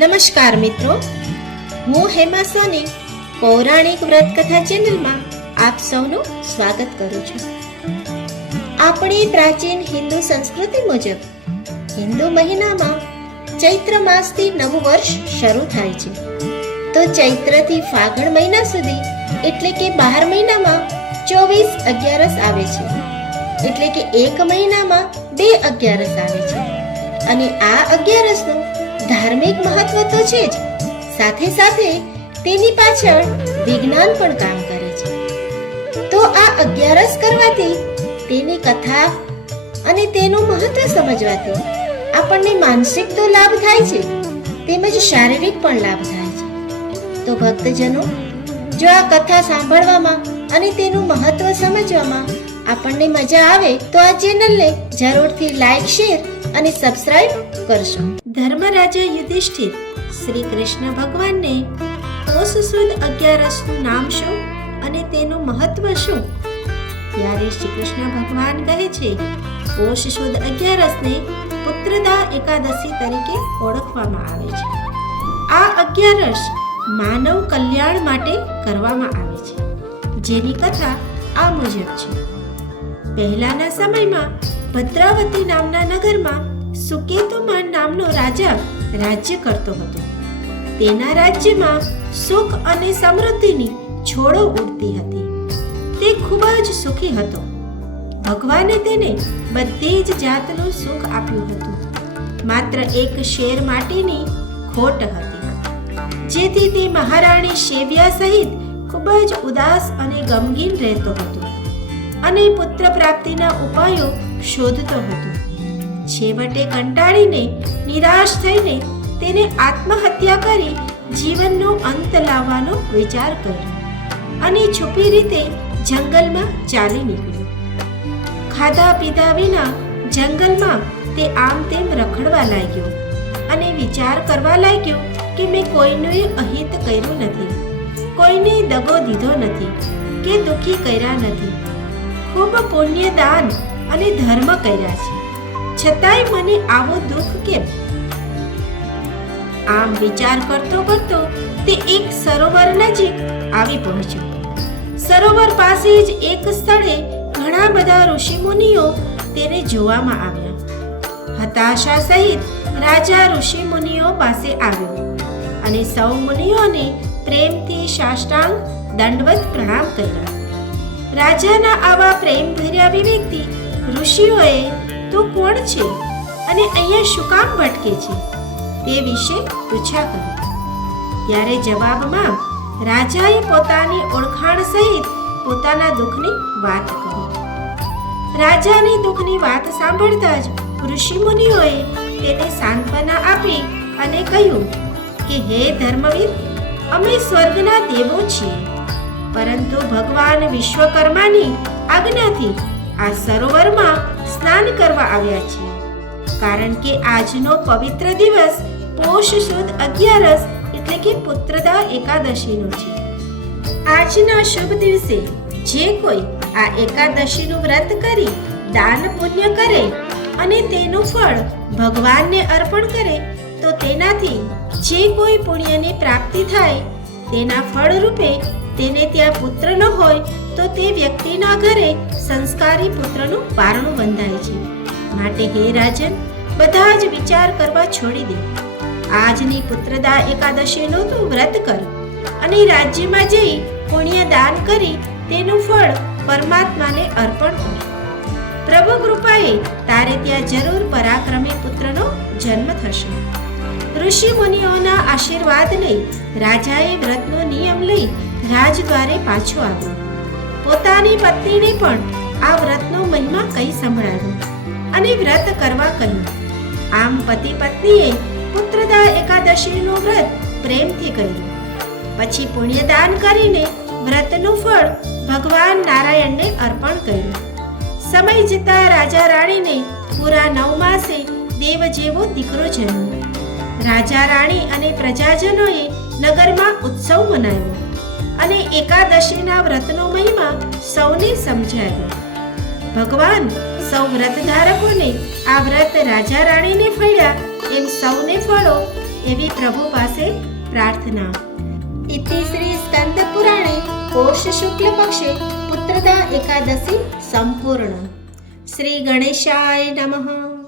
નમસ્કાર મિત્રો, હું હેમા સોની પૌરાણિક વ્રત કથા ચેનલમાં આપ સૌનું સ્વાગત કરું છું. આપણી પ્રાચીન હિન્દુ સંસ્કૃતિ મુજબ હિન્દુ મહિનામાં ચૈત્ર માસથી નવું વર્ષ શરૂ થાય છે. તો ચૈત્રથી ફાગણ મહિના સુધી એટલે કે 12 મહિનામાં 24 અગિયારસ આવે છે. એટલે કે એક મહિનામાં 2 અગિયારસ આવે છે. અને આ અગિયારસનું ધાર્મિક મહત્વ તો છે જ, સાથે સાથે તેની પાછળ વિજ્ઞાન પણ કામ કરે છે. તો આ અગિયારસ કરવાથી, તેની કથા અને તેનું મહત્વ સમજવાથી આપણને માનસિક તો લાભ થાય છે, તેમજ શારીરિક પણ લાભ થાય છે. તો ભક્તજનો, જો આ કથા સાંભળવામાં અને તેનું મહત્વ સમજવામાં આપણને મજા આવે તો આ ચેનલને જરૂરથી લાઈક, શેર અને સબસ્ક્રાઇબ કરશો. ધર્મરાજા યુધિષ્ઠિર શ્રી કૃષ્ણ ભગવાનને પોષ સુદ અગિયારસનું નામ શું અને તેનું મહત્વ શું? ત્યારે શ્રી કૃષ્ણ ભગવાન કહે છે, પોષ સુદ અગિયારસને પુત્રદા એકાદશી તરીકે ઓળખવામાં આવે છે. આ અગિયારસ માનવ કલ્યાણ માટે કરવામાં આવે છે, જેની કથા આ મુજબ છે. પહેલાના સમયમાં ભદ્રાવતી નામના નગરમાં સુકેતુમાન નામનો રાજા રાજ્ય કરતો હતો. તેના રાજ્યમાં સુખ અને સમૃદ્ધિની છોડો ઉડતી હતી. તે ખૂબ જ સુખી હતો. ભગવાને તેને બધી જ જાતનું સુખ આપ્યું હતું. માત્ર એક શેર માટીની ખોટ હતી, જેથી તે મહારાણી શેવ્યા સહિત ખૂબ જ ઉદાસ અને ગમગીન રહેતો હતો અને પુત્ર પ્રાપ્તિના ઉપાયો શોધતો હતો. છેવટે કંટાળીને, નિરાશ થઈને તેને આત્મહત્યા કરી જીવનનો અંત લાવવાનો વિચાર કર્યો અને છુપી રીતે જંગલમાં ચાલી નીકળ્યો. ખાધા પીધા વિના જંગલમાં તે આમ તેમ રખડવા લાગ્યો અને વિચાર કરવા લાગ્યો કે મેં કોઈનું અહિત કર્યું નથી, કોઈને દગો દીધો નથી કે દુઃખી કર્યા નથી. ખૂબ પુણ્ય, દાન અને ધર્મ કર્યા છે, છતાંય મને આવું દુઃખ કેમ? આમ વિચાર કરતો કરતો તે એક સરોવર નજીક આવી પહોંચ્યો. સરોવર પાસે જ એક સ્થળે ઘણા બધા ઋષિમુનિઓ તેને જોવામાં આવ્યા. હતાશા સહિત રાજા ઋષિમુનિઓ પાસે આવ્યો અને સૌ મુનિઓને પ્રેમથી સાષ્ટાંગ દંડવત પ્રણામ કર્યા. રાજાના આવા પ્રેમ ભર્યા વિવેકથી ઋષિઓએ તું કોણ છે અને અહીંયા શું કામ ભટકે છે તે વિશે પૂછ્યા કર્યું. ત્યારે જવાબમાં રાજાએ પોતાની ઓળખાણ સહિત પોતાના દુઃખની વાત કહી. રાજાની દુઃખની વાત સાંભળતા જ ઋષિમુનિઓએ તેને સાંત્વના આપી અને કહ્યું કે હે ધર્મવીર, અમે સ્વર્ગના દેવો છીએ, પરંતુ ભગવાન વિશ્વકર્માની આજ્ઞાથી આ સરોવરમાં સ્નાન કરવા આવ્યા છીએ, કારણ કે આજનો પવિત્ર દિવસ પોષ સુદ અગિયારસ એટલે કે પુત્રદા એકાદશીનો છે. આજના શુભ દિવસે જે કોઈ આ એકાદશીનું વ્રત કરી દાન પુણ્ય કરે અને તેનું ફળ ભગવાનને અર્પણ કરે તો તેનાથી જે કોઈ પુણ્યની પ્રાપ્તિ થાય, તેના ફળ રૂપે તેને ત્યાં પુત્ર ન હોય તો તે વ્યક્તિના ઘરે સંસ્કારી પુત્રનું પારણું બંધાય છે. માટે હે રાજન, બધા જ વિચાર કરવા છોડી દે. આજની પુત્રદા એકાદશીનું તું વ્રત કર અને રાજ્યમાં જઈ પુણ્ય દાન કરી તેનું ફળ પરમાત્માને અર્પણ કર. પ્રભુ કૃપાએ તારે ત્યાં જરૂર પરાક્રમી પુત્રનો જન્મ થશે. ઋષિ મુનિઓના આશીર્વાદ લઈ રાજાએ વ્રતનો નિયમ લઈ રાજદ્વારે પાછો આવ્યો. પોતાની પત્નીને પણ આ વ્રતનો મહિમા કહી સંભળાવ્યો અને વ્રત કરવા કહ્યું. આમ પતિ પત્નીએ પુત્રદા એકાદશીનું વ્રત પ્રેમથી કર્યું. પછી પુણ્યદાન કરીને વ્રતનું ફળ ભગવાન નારાયણને અર્પણ કર્યું. સમય જતા રાજા રાણીને પૂરા 9 માસે દેવ જેવો દીકરો જન્મ્યો. રાજા રાણી અને પ્રજાજનોએ નગરમાં ઉત્સવ મનાવ્યો અને એકાદશીના વ્રતનો મહિમા સૌને સમજાવ્યો. ભગવાન સૌ વ્રતધારકોને આ વ્રત રાજા રાણીને ફળ્યા એમ સૌને ફળો એવી પ્રભુ પાસે પ્રાર્થના. ઇતિ શ્રી સ્કંદ પુરાણે પોષ શુક્લ પક્ષે પુત્રદા એકાદશી સંપૂર્ણ. શ્રી ગણેશાય નમઃ.